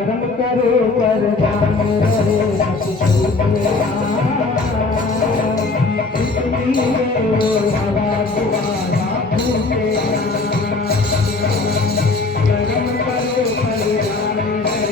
कर्म करो वरदान रहे इतनी देरो हवा दुआरा फूटे कर्म करो वरदान रहे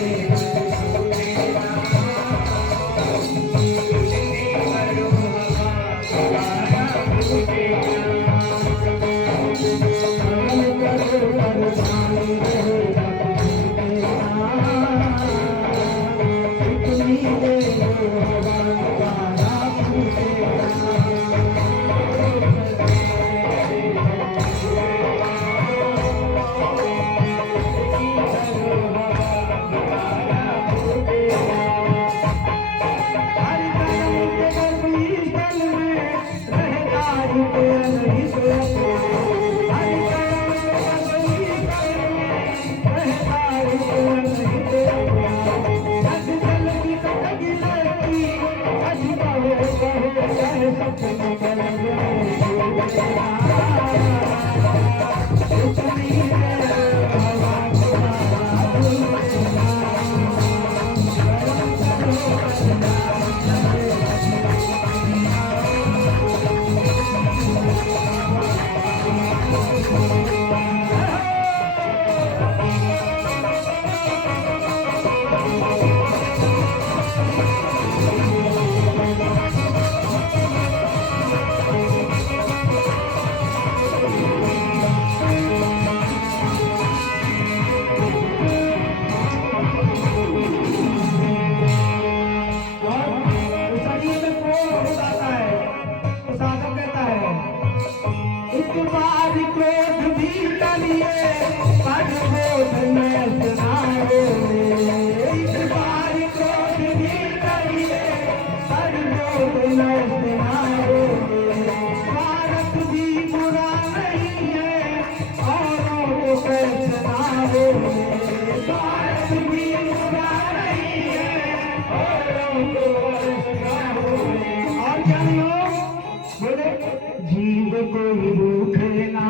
जीव कोई रूठे ना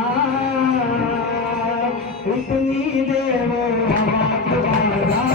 इतनी देर हवा तुम्हारा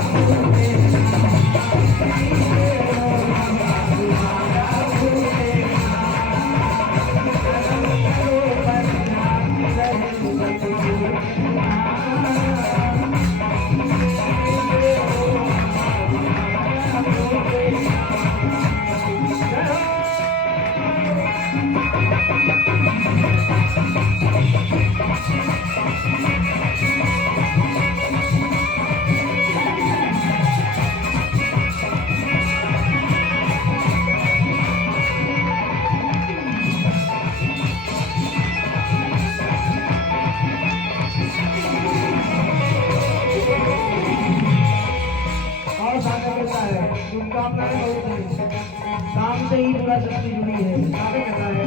काम से ही पूरा सृष्टि जुड़ी है। आगे कहता है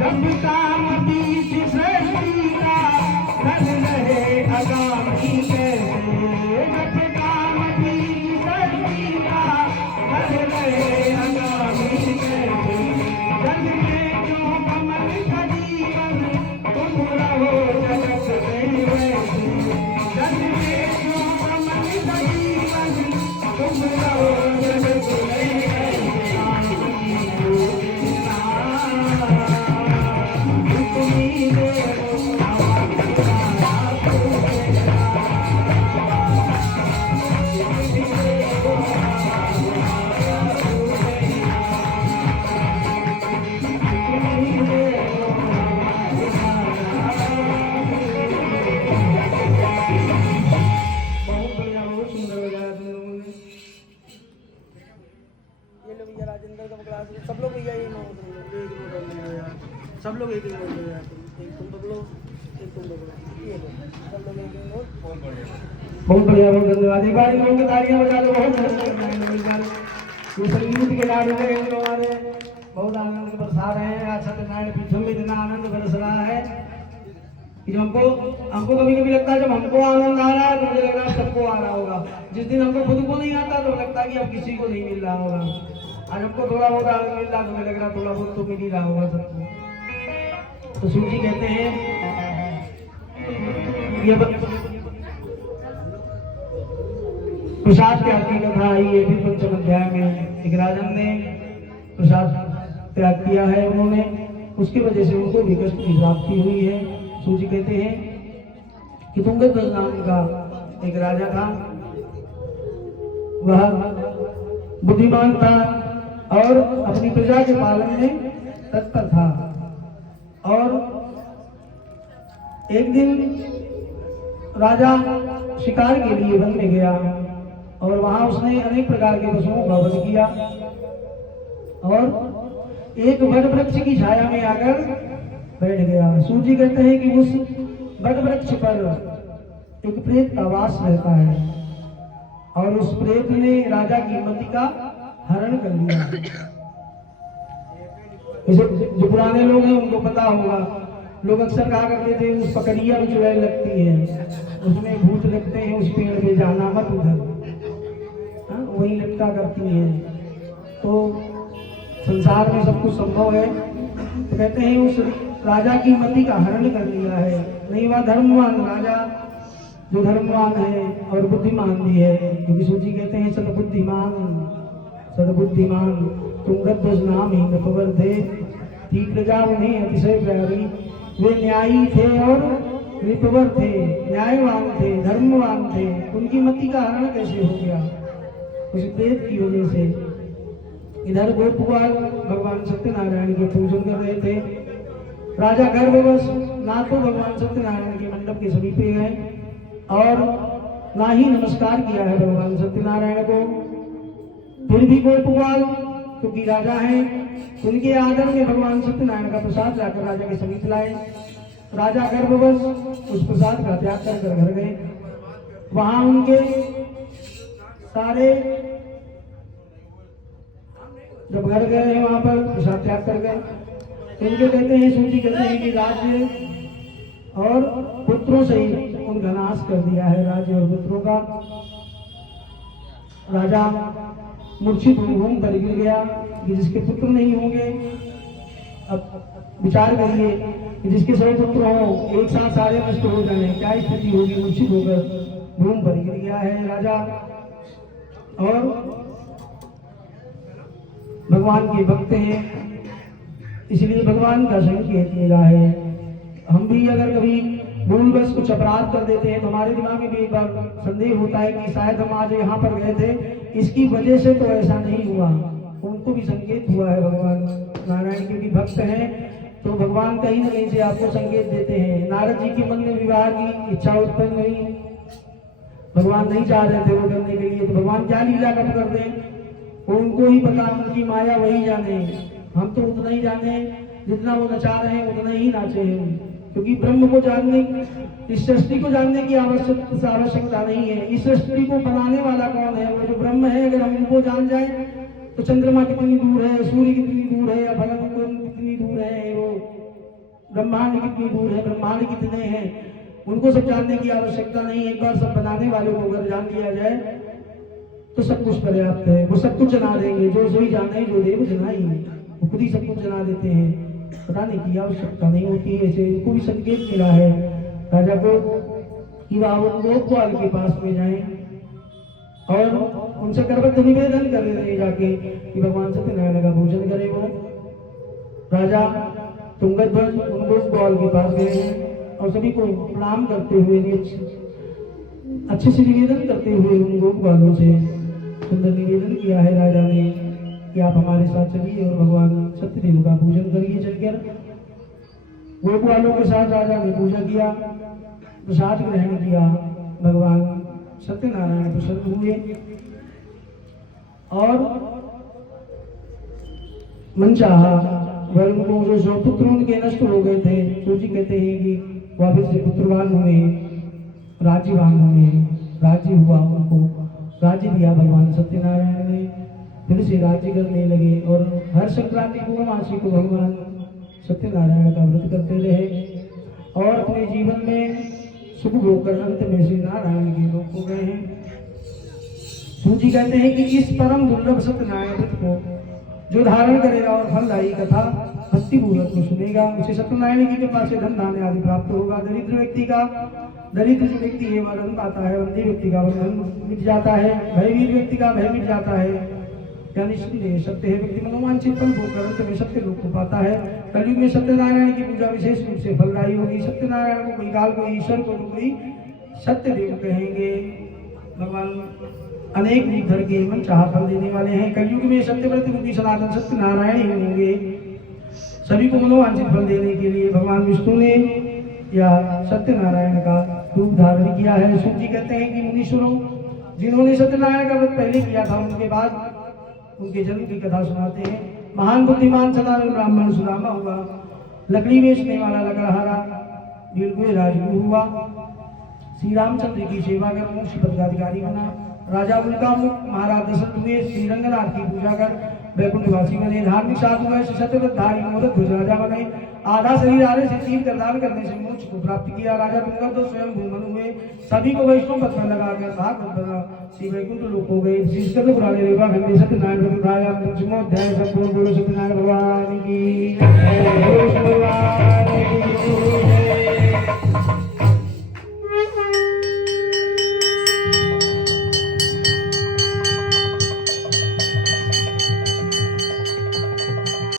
जब काम बीच सृष्टि का कर रहे आगामी कैसे जब काम बीच सृष्टि का कर रहे आगामी कैसे जग में क्यों कमल का जीवन तुम रहो जगत नहीं वैसे जग में क्यों कमल का जीवन तुम रहो जगत नहीं सब लोग भैया ये सब लोग एक ही नोट ले यार एक तुम पकड़ो एक तुम पकड़ो ये लो सब लोग एक ही नोट बहुत बढ़िया बहुत धन्यवाद एक बार इन लोगों को तालियां बजा दो बहुत ये संगीत के लाडू में इन लोगों ने बहुत आनंद बरसा रहे हैं आज सत्यनारायण पीठों में इतना आनंद बरस रहा है कि हमको कभी कभी लगता है जब हमको आनंद आ रहा है तो मुझे लग रहा है सबको आ रहा होगा जिस दिन हमको खुद को नहीं आता तो लगता है कि अब किसी को नहीं मिल रहा होगा आज हमको थोड़ा बहुत आनंद मिल रहा तो मुझे लग रहा थोड़ा बहुत तो मिल ही रहा होगा सबको तो सूर्य जी कहते हैं ये प्रसाद त्याग की कथा आई है फिर पंचम अध्याय में। एक राजन ने प्रसाद त्याग किया है उन्होंने, उसकी वजह से उनको भी कष्ट की प्राप्ति हुई है। सूजी कहते हैं कि तुंगध्वज नाम का एक राजा था, वह बुद्धिमान था और अपनी प्रजा के पालन में तत्पर था। और एक दिन राजा शिकार के लिए वन में गया और वहां उसने अनेक प्रकार के पशुओं का वध किया और एक वट वृक्ष की छाया में आकर बैठ गया। सूजी कहते हैं कि उस वट वृक्ष पर एक प्रेत का वास रहता है और उस प्रेत ने राजा की मति का हरण कर लिया। जो पुराने लोग हैं उनको पता होगा, लोग अक्सर कहा करते थे उस पकड़िया में चुड़ैल लगती है, उसमें भूत लगते हैं, उस पेड़ पे जाना मत उधर, वही लटका करती है। तो संसार में सब कुछ संभव है। तो कहते हैं उस राजा की मति का हरण कर लिया है। नहीं वह धर्मवान राजा जो धर्मवान है और बुद्धिमान भी है, क्योंकि सूजी कहते हैं सदबुद्धिमान तुंगध्वज नाम ही नृपवर्धे, थी प्रजा उन्हें अतिशय प्यारी, वे न्यायी थे और नृपवर थे, न्यायवान थे, धर्मवान थे। उनकी मति का हरण कैसे हो गया? उस प्रेत की वजह से। इधर गोपकुमार भगवान सत्यनारायण के पूजन कर रहे थे। राजा गर्भवश ना तो भगवान सत्यनारायण के मंडप के समीपे गए और ना ही नमस्कार किया है भगवान सत्यनारायण को। फिर भी गोपकुमार क्योंकि राजा हैं, उनके आदर में भगवान सत्यनारायण का प्रसाद लाकर राजा के समीप लाए। राजा गर्भवश उस प्रसाद का त्याग कर घर गए। वहां उनके सारे जब घर गए हैं वहां पर प्रसाद त्याग कर गए। इनके कहते हैं सूची कहते हैं कि राज्य और पुत्रों से ही उनका नाश कर दिया है, राज्य और पुत्रों का। राजा मूर्छित घूम कर गिर गया कि जिसके पुत्र नहीं होंगे, अब विचार करिए कि जिसके 100 पुत्र हो एक साथ सारे नष्ट हो जाए, क्या स्थिति होगी? मूर्छित होकर घूम पर गिर गया है राजा। और भगवान के भक्त हैं, इसलिए भगवान का संकेत मिला है। हम भी अगर कभी भूलवश कुछ अपराध कर देते हैं तो हमारे दिमाग में भी एक बार संदेह होता है कि शायद हम आज यहाँ पर गए थे, इसकी वजह से तो ऐसा नहीं हुआ। उनको भी संकेत हुआ है भगवान नारायण, क्योंकि भक्त हैं तो भगवान कहीं न कहीं से आपको संकेत देते हैं। नारद जी के मन में विवाह की इच्छा उत्पन्न हुई, भगवान नहीं चाह रहे थे वो करने के लिए, तो भगवान क्या लीला कब कर दें वो उनको ही पता, उनकी माया वही जाने। हम तो उतना ही जाने जितना वो नचा रहे हैं, उतना ही नाचे हैं। क्योंकि ब्रह्म को जानने, इस सृष्टि को जानने की आवश्यकता नहीं है। इस सृष्टि को बनाने वाला कौन है? वो जो ब्रह्म है। अगर हम उनको जान जाए तो चंद्रमा कितनी दूर है, सूर्य कितनी दूर है, फलन कितनी दूर है, वो ब्रह्मांड कितनी दूर है, ब्रह्मांड कितने हैं, उनको सब जानने की आवश्यकता नहीं। एक बार सब बनाने वाले को अगर जान लिया जाए तो सब कुछ पर्याप्त है। वो सब कुछ जना देंगे, जो सोई जाने जो देव जनाई, वो खुद ही सब कुछ जना देते हैं, बताने की आवश्यकता नहीं होती है। ऐसे उनको भी संकेत मिला है राजा को कि वह गोपाल के पास में जाएं और उनसे करबद्ध निवेदन कर रहे जाके कि भगवान सत्यनारायण का पूजन करें। वो राजा तुंगध्वज उन गोपाल के पास गए हैं और सभी को प्रणाम करते हुए अच्छे से निवेदन करते हुए उन गोपालों से सुंदर निवेदन किया है राजा ने कि आप हमारे साथ चलिए और भगवान सत्यदेव का पूजन करिए। चलकर गोपालों के साथ राजा ने पूजा किया, प्रसाद ग्रहण किया। भगवान सत्यनारायण प्रसन्न हुए और मनचाहा वरुण को जो 100 पुत्र उनके नष्ट हो गए थे, सूजी कहते हैं कि वापस से पुत्रवान हुए, राज्यवान हुए, राज्य हुआ उनको, राज्य दिया भगवान सत्यनारायण ने। फिर से राज्य करने लगे और हर संक्रांति पूर्णमासी को भगवान सत्यनारायण का व्रत करते रहे और अपने जीवन में सुख भोग कर अंत में श्री नारायण के लोक को गए हैं। सूजी कहते हैं कि इस परम दुर्लभ सत्यनारायण व्रत को जो धारण करेगा और फलदायी कथा भक्ति पूर्वक को सुनेगा, उसे सत्यनारायण की कृपा से धन धान्य आदि प्राप्त होगा। दरिद्र व्यक्ति का दरिद्र जो व्यक्ति है वह धन पाता है, अंधे व्यक्ति का बंधन मिट जाता है, भयवीर व्यक्ति का भय मिट जाता है। क्या निस्संदेह सत्य है, व्यक्ति मनोवांछित फल भोग कर अंत में सत्य लोक को पाता है। कलयुग में सत्यनारायण की पूजा विशेष रूप से फलदायी होगी। सत्यनारायण को कोई काल, कोई ईश्वर को कोई सत्य देव कहेंगे। भगवान अनेक रूप धर के मन चाह फल देने वाले हैं। कलयुग में सत्यव्रत रूपी सनातन सत्यनारायण ही होंगे। सभी को मनोवांछित फल देने के लिए भगवान विष्णु ने या सत्यनारायण का रूप धारण किया है। सूत जी कहते हैं कि मुनीश्वरों, जिन्होंने सत्यनारायण का व्रत पहले किया था, उनके बाद उनके जन्म की कथा सुनाते हैं। महान बुद्धिमान सदानंद ब्राह्मण सुदामा हुआ, लकड़ी बेचने वाला लकड़हारा बिल्कुल राजगुरु हुआ, श्री रामचंद्र की सेवा कर मोक्ष पद का अधिकारी बना, राजा उल्कामुख महाराज दशरथ हुए, श्री रंगनाथ की पूजा कर वैकुंठवासी बने, धार्मिक साधु हुए, सत्यव्रतधारी मोदक ध्वज राजा बने, आधा शरीर आने से चीर कर दान करने से मोक्ष को प्राप्त किया, राजा तुंगभद्र स्वयं भूमन हुए, सभी को वैष्णव पद पर लगाकर भागवत बना, श्री वैकुंठ लोक हो गए। श्री स्कंद पुराण रेवा खंडे सत्यनारायण व्रत अध्याय संपूर्ण बोलो सत्यनारायण भगवान